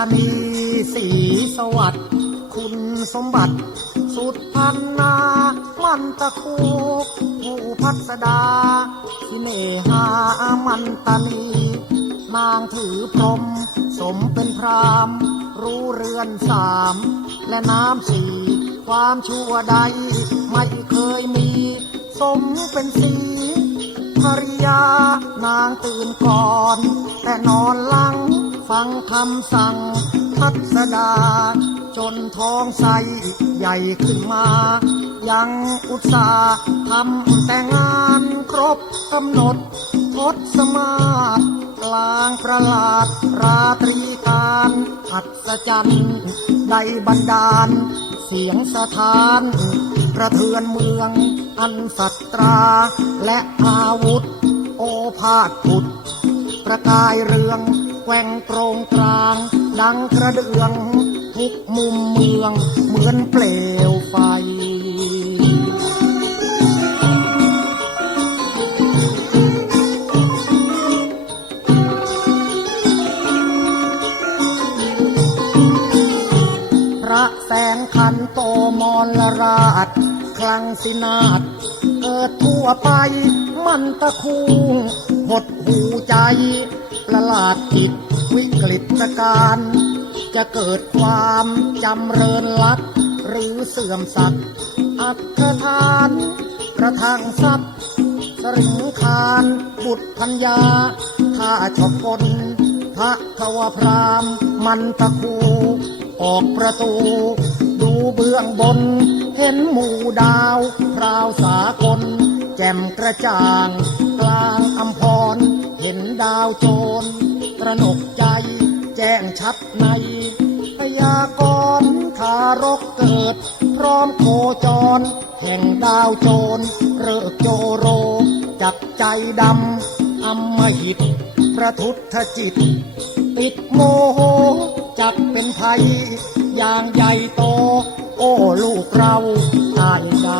านีสีสวัสดิ์คุณสมบัติ สุดพันนา มันตะคูผู้พัสดาสิเนหามันตานีนางถือพรม สมเป็นพรามรู้เรือนสาม และน้ำสีความชั่วใด ไม่เคยมี สมเป็นสีภริยานางตื่นก่อน แต่นอนหลัง ฟังคำสั่งพัสดา จนท้องใสใหญ่ขึ้นมา ยังอุตส่าห์ทำแต่งานครบกำหนดทศมาศกลางประหลาดราตรีการอัศจรรย์ได้บันดาล เสียงสถานกระเทือนเมืองอันสัตรา และอาวุธ โอภาสผุด ประกายเรือง ว่งโปรงกลาง ดังกระเดืองทุกมุมเมืองเหมือนเปลวไฟ พระแสงขันโตมรลราช คลังสินาศเกิดทั่วไปมันตะคูหดหูใจ ประหลาดจิตวิกฤตการณ์จะเกิดความจำเริญลัก หรือเสื่อมศักดิ์อัคทาน กระทั่งทรัพย์สริงคารบุตรพัญญา ถ้าชอบคนพระขวพรามมันตะคู ออกประตู ดูเบื้องบน เห็นหมู่ดาวพราวสากล แจ่มกระจ่าง กลางอัมพร เห็นดาวโจรตระหนกใจ แจ้งชัดในพยากรณ์ทารกเกิด พร้อมโคจร แห่งดาวโจรเริกโจโร จับใจดำอำมหิต ประทุทจิต ติดโมโห จักเป็นภัย อย่างใหญ่โต โอ้ลูกเราอายดา